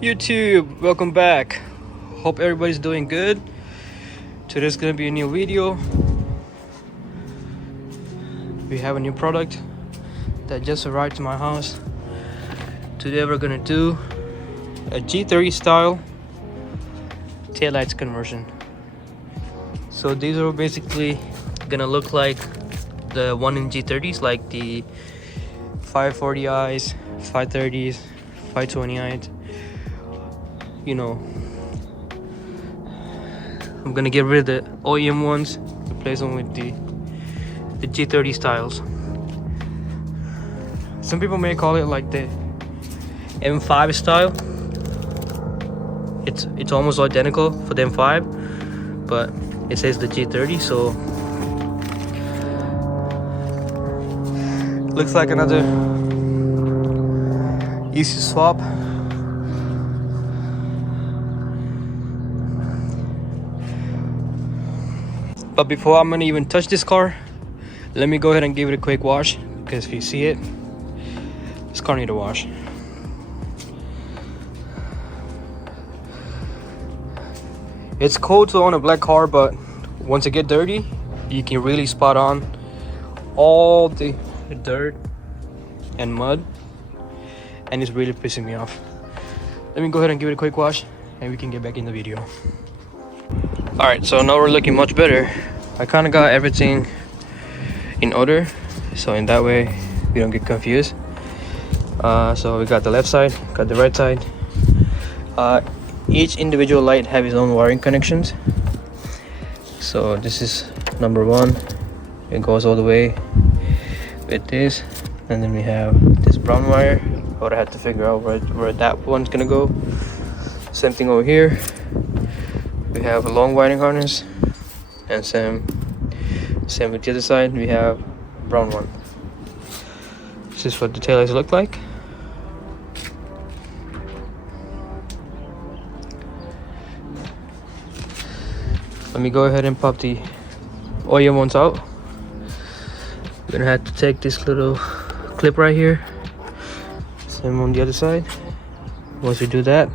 YouTube, welcome back. Hope everybody's doing good. Today's gonna be a new video. We have a new product that just arrived to my house. Today we're gonna do a G30 style taillights conversion. So these are basically gonna look like the one in G30s, like the 540i's, 530s, 520i's. You know, I'm gonna get rid of the OEM ones, replace them with the G30 styles. Some people may call it like the M5 style. It's almost identical for the M5, but it says the G30, so looks like another easy swap. But before I'm gonna even touch this car, let me go ahead and give it a quick wash, because if you see it, this car needs a wash. It's cool to own a black car, but once it gets dirty, you can really spot on all the dirt and mud, and it's really pissing me off. Let me go ahead and give it a quick wash, and we can get back in the video. Alright, so now we're looking much better. I kind of got everything in order, so in that way we don't get confused. So we got the left side, got the right side. Each individual light have its own wiring connections. So this is number one. It goes all the way with this, and then we have this brown wire. I would have to figure out where that one's gonna go. Same thing over here. We have a long wiring harness, and same with the other side. We have a brown one. This is what the taillights look like. Let me go ahead and pop the OEM ones out. We're gonna have to take this little clip right here. Same on the other side. Once we do that,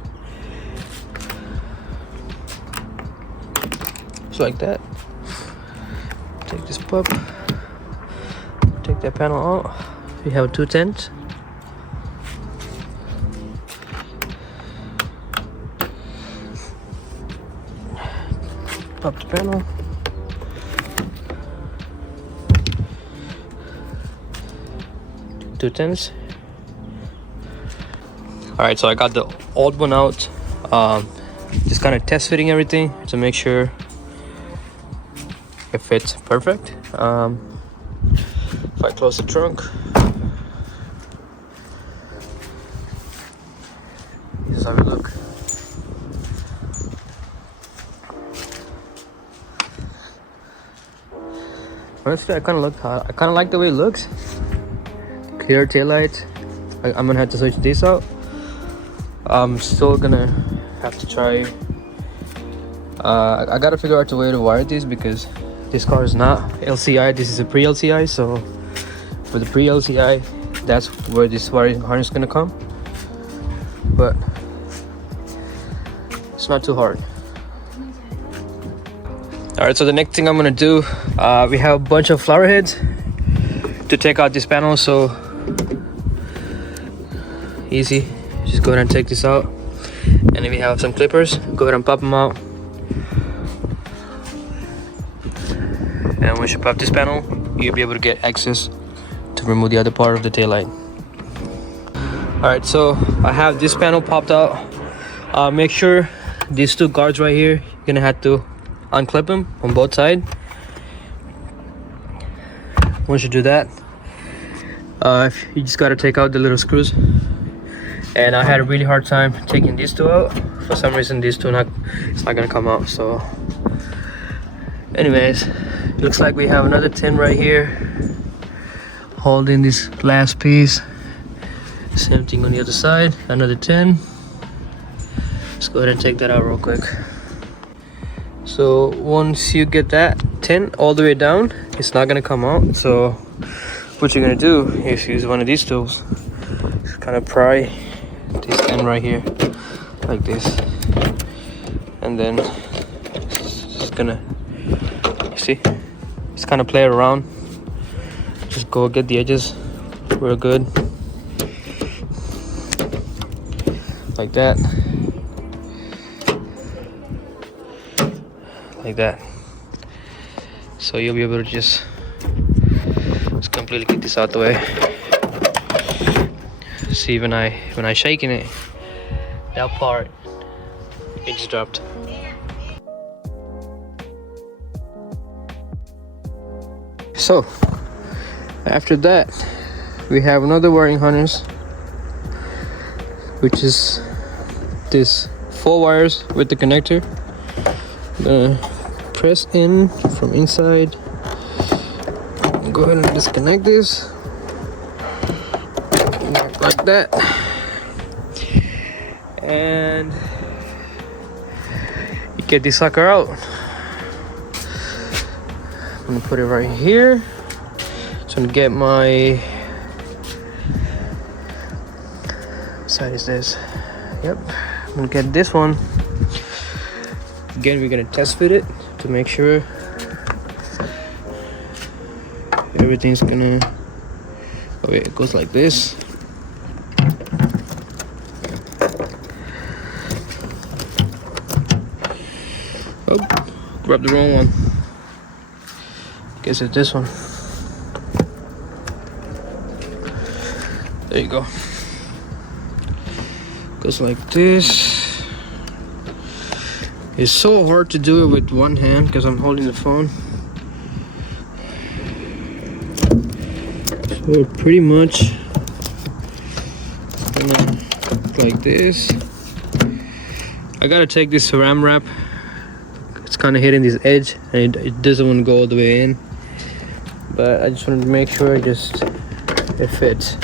like that, take this pup, take that panel out. We have 210s. Pop the panel. Two tens. All right, so I got the old one out. Just kind of test fitting everything to make sure it fits perfect. If I close the trunk, this is how we look. Honestly, I kind of like the way it looks. Clear taillights. I'm gonna have to switch this out. I'm still gonna have to try. I gotta figure out a way to wire these, because this car is not LCI. This is a pre-LCI, so for the pre-LCI, that's where this wiring harness is gonna come. But it's not too hard. All right, so the next thing I'm gonna do, we have a bunch of flower heads to take out this panel. So easy, just go ahead and take this out. And then we have some clippers. Go ahead and pop them out. And once you pop this panel, you'll be able to get access to remove the other part of the taillight. Alright, so I have this panel popped out. Make sure these two guards right here, you're gonna have to unclip them on both sides. Once you do that, you just gotta take out the little screws. And I had a really hard time taking these two out. For some reason, these two it's not gonna come out. So anyways, looks like we have another 10 right here holding this last piece. Same thing on the other side, another 10. Let's go ahead and take that out real quick. So once you get that 10 all the way down, it's not gonna come out. So what you're gonna do is use one of these tools, just kind of pry this end right here. like this, and then just gonna, see, just kind of play it around. Just go get the edges real good, like that, like that. So you'll be able to just completely get this out the way. See, when I shaking it, that part, it just dropped. So after that, we have another wiring harness, which is this 4 wires with the connector. I'm gonna press in from inside. Go ahead and disconnect this like that, and you get this sucker out. I'm gonna put it right here. So I'm gonna get my, what side is this? Yep, I'm gonna get this one. Again, we're gonna test fit it to make sure everything's gonna, oh wait, it goes like this. Oh, grab the wrong one. Guess it's this one. There you go. Goes like this. It's so hard to do it with one hand because I'm holding the phone. So pretty much gonna like this. I gotta take this saran wrap. It's kind of hitting this edge and it doesn't want to go all the way in, but I just wanted to make sure it fits.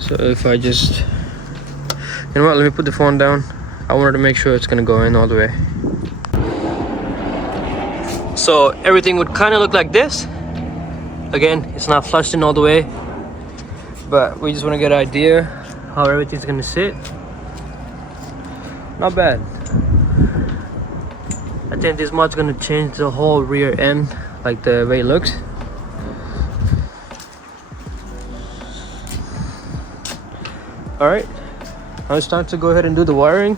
So if I just, you know what, let me put the phone down. I wanted to make sure it's gonna go in all the way. So everything would kind of look like this. Again, it's not flushed in all the way, but we just want to get an idea how everything's gonna sit. Not bad. I think this mod's gonna change the whole rear end, like the way it looks. Alright, now it's time to go ahead and do the wiring.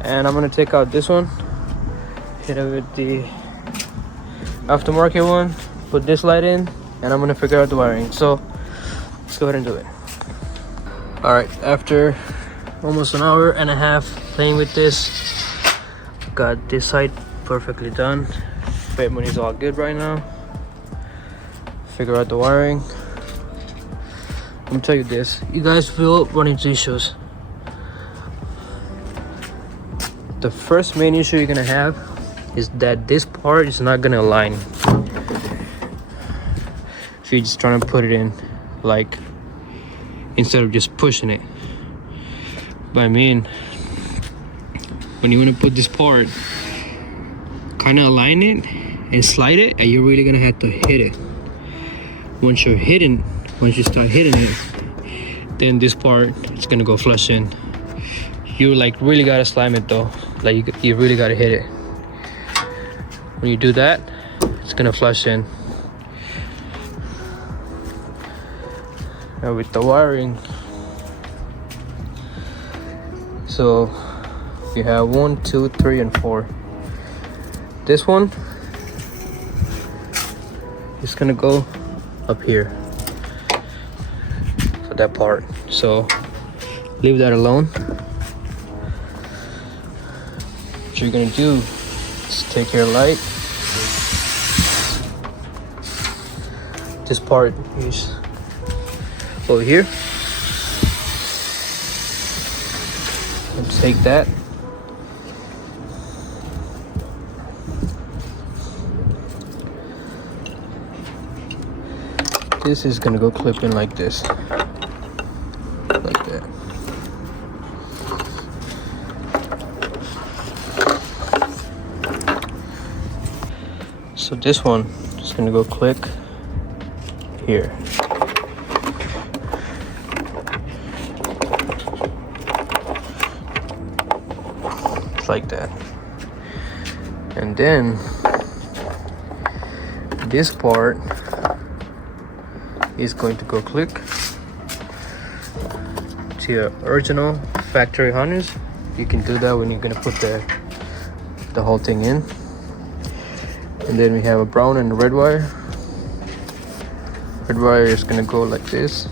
And I'm gonna take out this one, hit it with the aftermarket one, put this light in, and I'm gonna figure out the wiring. So let's go ahead and do it. Alright, after almost an hour and a half playing with this, got this side perfectly done. Fitment is all good right now. Figure out the wiring. I'm gonna tell you this, you guys will run into issues. The first main issue you're gonna have is that this part is not gonna align if you're just trying to put it in, like, instead of just pushing it. But I mean, when you want to put this part, kind of align it and slide it, and you're really gonna have to hit it. Once you start hitting it, then this part is gonna go flush in. You like really gotta slam it though, like you really gotta hit it. When you do that, it's gonna flush in. Now with the wiring, so you have 1, 2, 3, and 4. This one is gonna go up here for that part, so leave that alone. What you're gonna do is take your light. This part is over here. Let's take that. This is gonna go clip in like this, like that. So this one is gonna go click here. like that. And then this part is going to go click to your original factory harness. You can do that when you're gonna put the whole thing in. And then we have a brown and a red wire. Red wire is gonna go like this.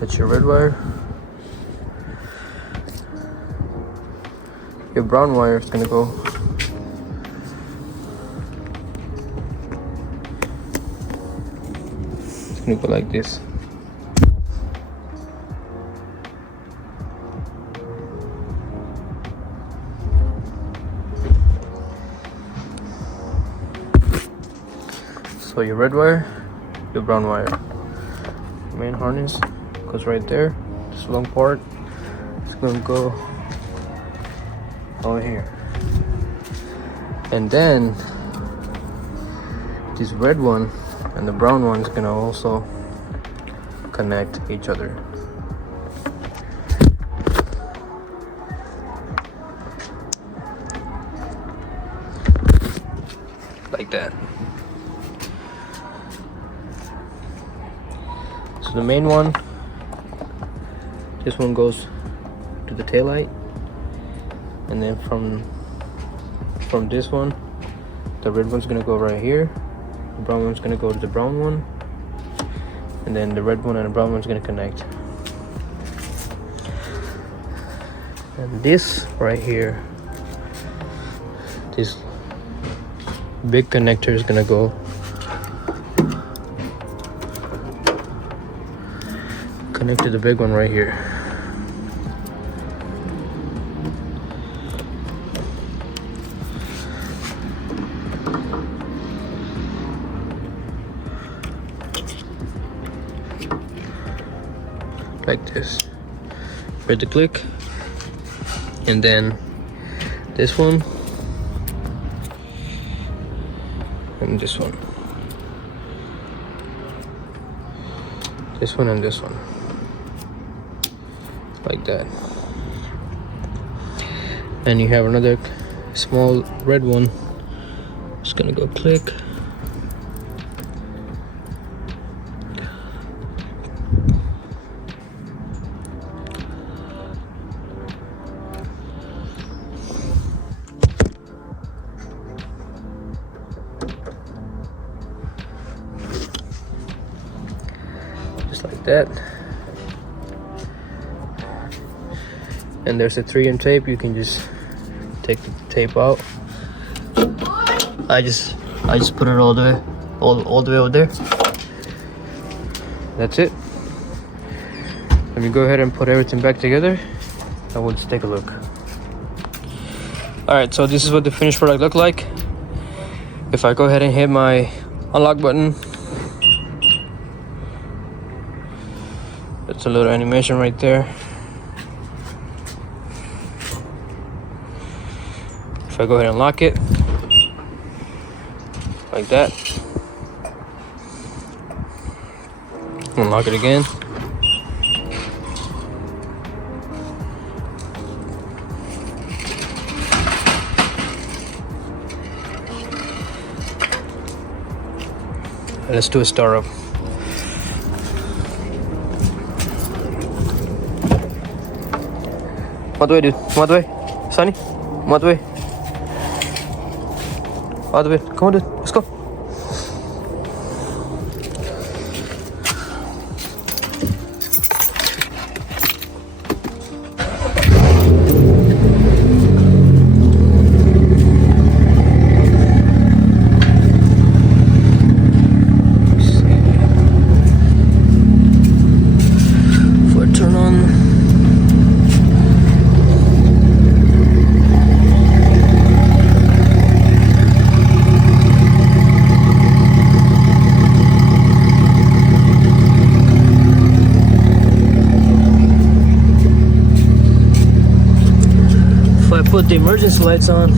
That's your red wire. Your brown wire is gonna go like this. So your red wire, your brown wire. Main harness goes right there. This long part is gonna go over here. And then this red one and the brown one is gonna also connect each other. Like that. So the main one, this one goes to the taillight, and then from this one, the red one's gonna go right here, the brown one's gonna go to the brown one, and then the red one and the brown one's gonna connect. And this right here, this big connector is gonna go connect to the big one right here. Like this. Ready to click, and then this one and this one, this one and this one, like that. And you have another small red one. It's gonna go click. Just like that. And there's a 3M tape. You can just take the tape out. I just put it all the way over there. That's it. Let me go ahead and put everything back together, and we'll just take a look. All right, so this is what the finished product look like. If I go ahead and hit my unlock button, that's a little animation right there. If I go ahead and lock it like that, unlock it again. And let's do a start up. What way, dude? What way? Sonny? What way? All the way. Come on, dude. Let's go. Turn on. put the emergency lights on.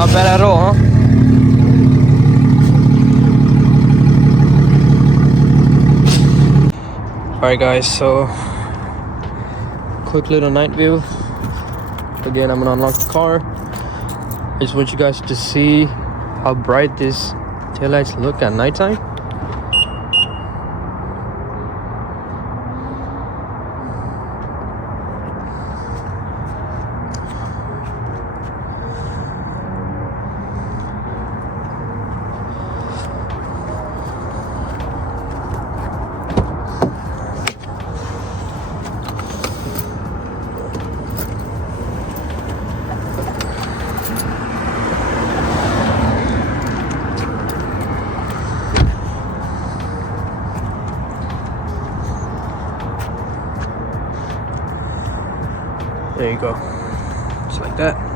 Not bad at all, huh? Alright guys, so quick little night view. Again, I'm gonna unlock the car. I just want you guys to see how bright these taillights look at nighttime. There you go. Just like that.